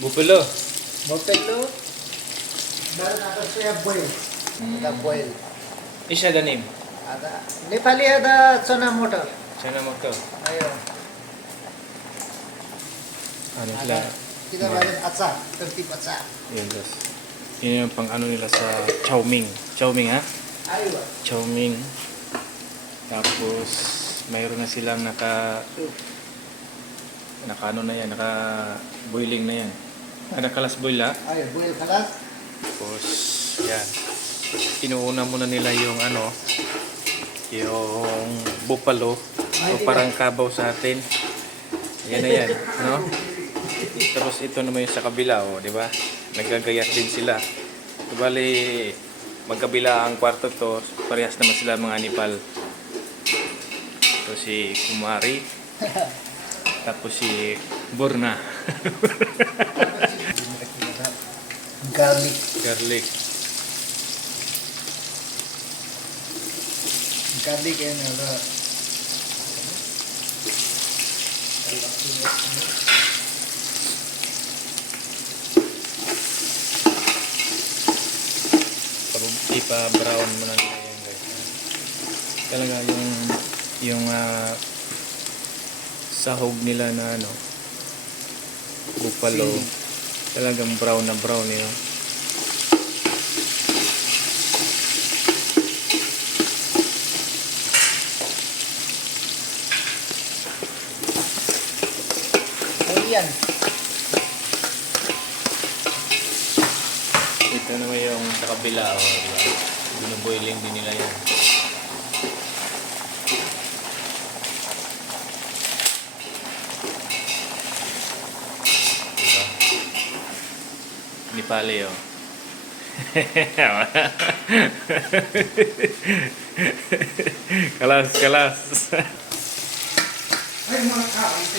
Buffalo. Buffalo. Meron ada soya boil. Ada boil. Isha the name. Ada Nepali ada chana motor. Chana motor. Ayo. Ano sila? Kita balik acar, tertib acar. Yun, guys. Yun yung pang ano nila sa chow mein. Chow mein, ha? Ayo. Chow mein. Tapos, mayroon na silang naka ano na yan, naka boiling na yan. Nakalas boil, ha? Ayo, boil kalas. Tapos, yan. Inuuna muna nila yung ano, yung buffalo. O parang kabaw sa atin. Yan na yan, no? Tapos ito naman yung sa kabila, oh, di ba? Nagagayat din sila. Bali, magkabila ang kwarto to, parehas naman sila mga Nepal. Ito si Kumari. Tapos si Burna. Garlic. Garlic. Garlic yan ada. Ipa-brown mo na nila yan, guys. Talaga yung sahog nila na ano, buffalo, talagang brown na brown yun. Ayan. Ito naman yung sa kabila, oh, diba? Binuboiling din nila yan. Diba? Nepali, oh. Kalas, kalas. Ay, mga kain.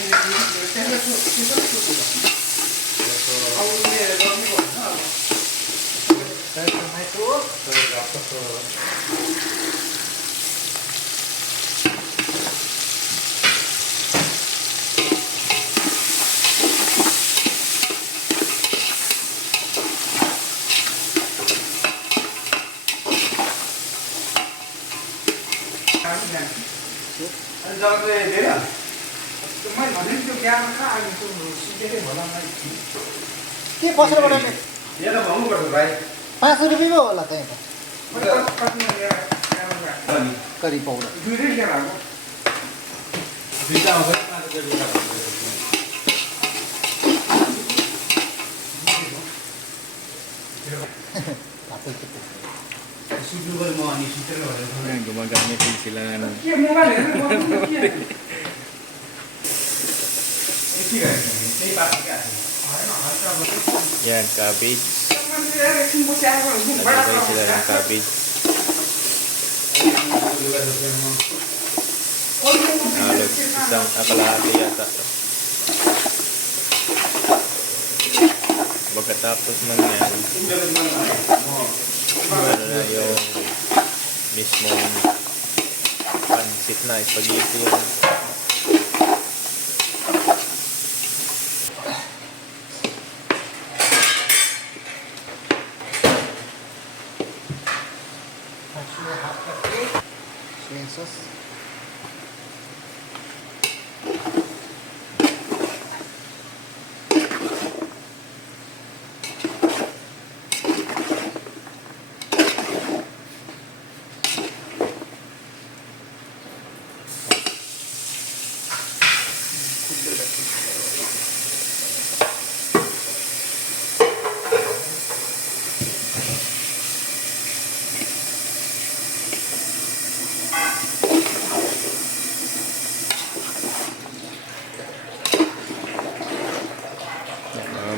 के बसेर बनाउने 500 रुपियाँमा होला त यहाँ curry powder Ayan, gumagamit din sila ng yan, cabbage. Nagagay sila ng cabbage. Halos isang kalahati yata. Pagkatapos ng yan, ano na yung mismong pansit na spaghetti yan. soy sauce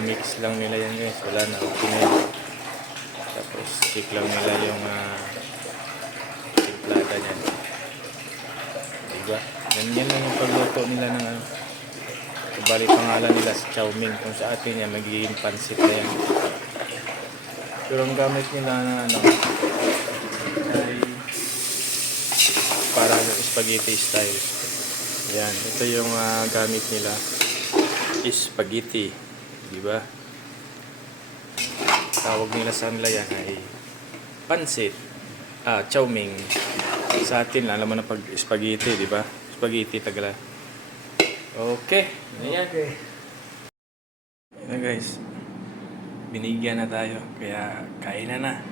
Mix lang nila yan, guys, wala na, okay na yan. Tapos check lang nila yung timplada niyan, diba? Ganyan lang yung pagluto nila ng ano. Bali pangalan nila sa chow mein, kung sa atin yan magiging pansit na yan. Pero ang gamit nila na ano ay parang spaghetti style. Yan, ito yung gamit nila, spaghetti, diba? tawag nila sa nila yan ay pansit, chow mein. Sa atin, alam mo na pag spaghetti, di ba? Spaghetti Tagala. Okay, ayan. Okay. Ayan guys, binigyan na tayo, kaya kain na.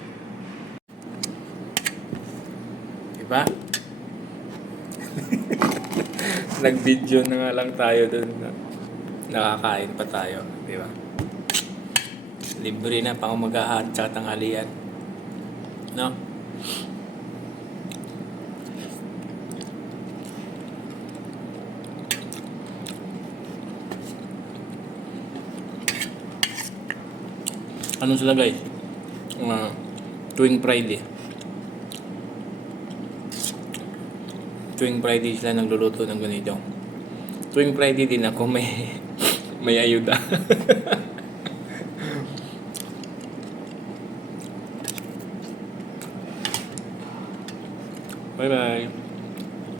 Diba? Nag-video na nga lang tayo dun. Nakakain pa tayo, diba? Libre na pang umagahan at tanghalian. No? Ano sila guys? Tuwing Friday. Tuwing Friday sila nagluluto ng ganito. Tuwing Friday din ako may ayuda. Bye bye.